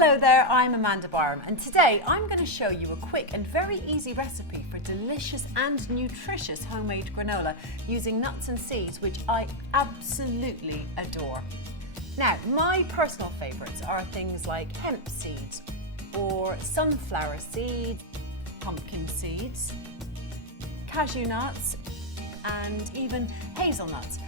Hello there, I'm Amanda Byram, and today I'm going to show you a quick and very easy recipe for delicious and nutritious homemade granola using nuts and seeds, which I absolutely adore. Now, my personal favourites are things like hemp seeds or sunflower seeds, pumpkin seeds, cashew nuts and even hazelnuts.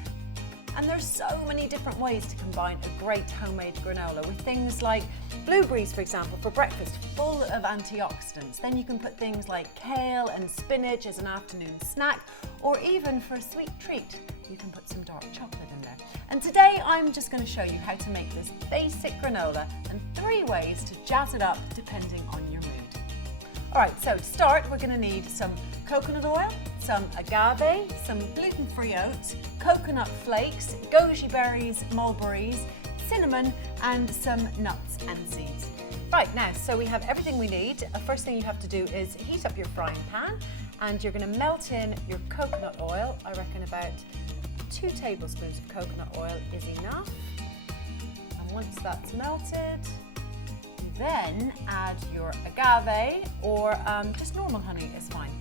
And there's so many different ways to combine a great homemade granola with things like blueberries, for example, for breakfast, full of antioxidants. Then you can put things like kale and spinach as an afternoon snack, or even for a sweet treat, you can put some dark chocolate in there. And today I'm just going to show you how to make this basic granola and 3 ways to jazz it up depending on your mood. Alright, so to start we're going to need some coconut oil, some agave, some gluten-free oats, coconut flakes, goji berries, mulberries, cinnamon and some nuts and seeds. Right, now, so we have everything we need. The first thing you have to do is heat up your frying pan and you're going to melt in your coconut oil. I reckon about 2 tablespoons of coconut oil is enough. And once that's melted, then add your agave or just normal honey is fine.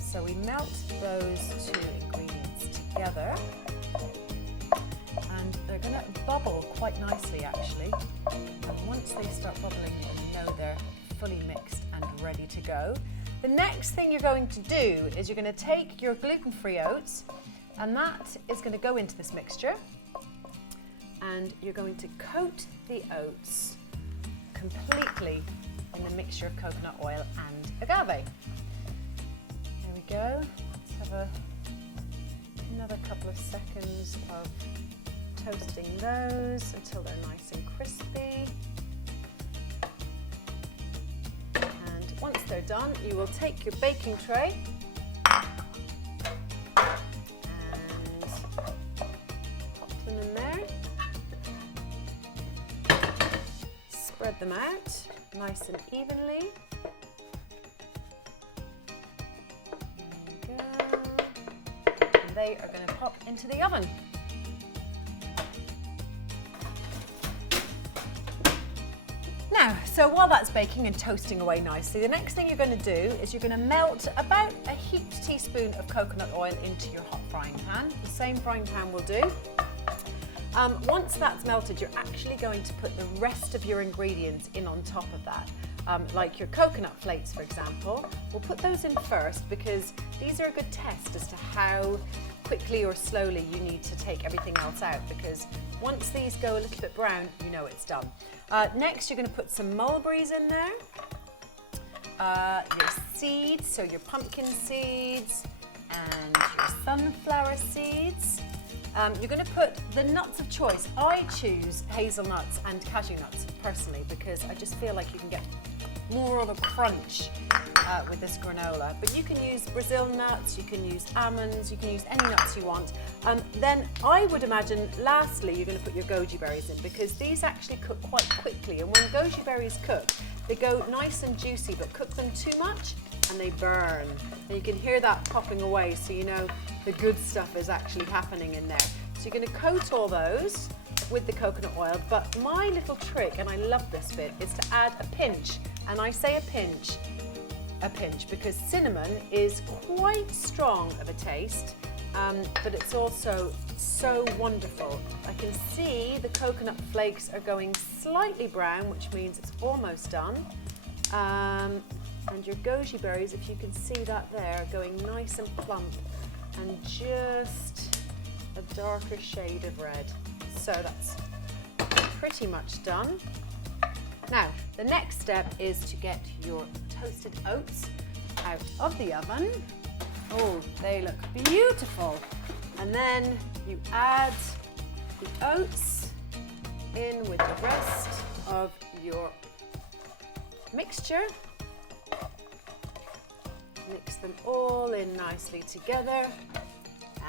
So we melt those 2 ingredients together and they're going to bubble quite nicely actually. And once they start bubbling, you know they're fully mixed and ready to go. The next thing you're going to do is you're going to take your gluten-free oats and that is going to go into this mixture and you're going to coat the oats completely in the mixture of coconut oil and agave. There we go. Let's have another couple of seconds of toasting those until they're nice and crispy. And once they're done, you will take your baking tray and pop them in there. Spread them out nice and evenly. There you go. And they are going to pop into the oven. Now, so while that's baking and toasting away nicely, the next thing you're going to do is you're going to melt about a heaped teaspoon of coconut oil into your hot frying pan. The same frying pan will do. Once that's melted, you're actually going to put the rest of your ingredients in on top of that. Like your coconut flakes, for example. We'll put those in first because these are a good test as to how quickly or slowly you need to take everything else out, because once these go a little bit brown, you know it's done. Next, you're going to put some mulberries in there, your seeds, so your pumpkin seeds and your sunflower seeds. You're going to put the nuts of choice. I choose hazelnuts and cashew nuts personally because I just feel like you can get more of a crunch with this granola. But you can use Brazil nuts, you can use almonds, you can use any nuts you want. Then I would imagine lastly you're going to put your goji berries in because these actually cook quite quickly, and when goji berries cook they go nice and juicy, but cook them too much and they burn. And you can hear that popping away, so you know the good stuff is actually happening in there. So you're going to coat all those with the coconut oil, but my little trick, and I love this bit, is to add a pinch. And I say a pinch because cinnamon is quite strong of a taste, but it's also so wonderful. I can see the coconut flakes are going slightly brown, which means it's almost done. And your goji berries, if you can see that there, going nice and plump and just a darker shade of red. So that's pretty much done. Now, the next step is to get your toasted oats out of the oven. Oh, they look beautiful. And then you add the oats in with the rest of your mixture. Mix them all in nicely together.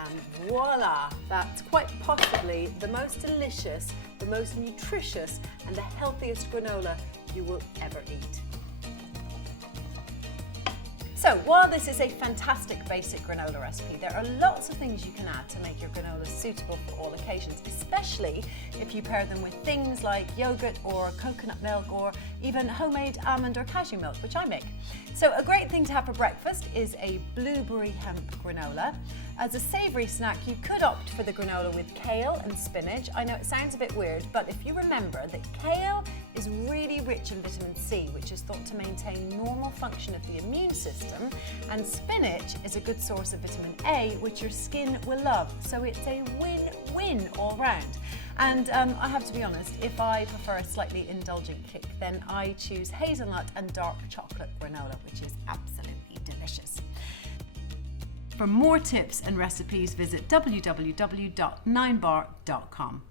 And voila! That's quite possibly the most delicious, the most nutritious and the healthiest granola you will ever eat. So while this is a fantastic basic granola recipe, there are lots of things you can add to make your granola suitable for all occasions, especially if you pair them with things like yogurt or coconut milk or even homemade almond or cashew milk, which I make. So a great thing to have for breakfast is a blueberry hemp granola. As a savoury snack, you could opt for the granola with kale and spinach. I know it sounds a bit weird, but if you remember that kale is really rich in vitamin C, which is thought to maintain normal function of the immune system, and spinach is a good source of vitamin A, which your skin will love. So it's a win-win all round. And I have to be honest, if I prefer a slightly indulgent kick, then I choose hazelnut and dark chocolate granola, which is absolutely delicious. For more tips and recipes, visit www.9bar.com.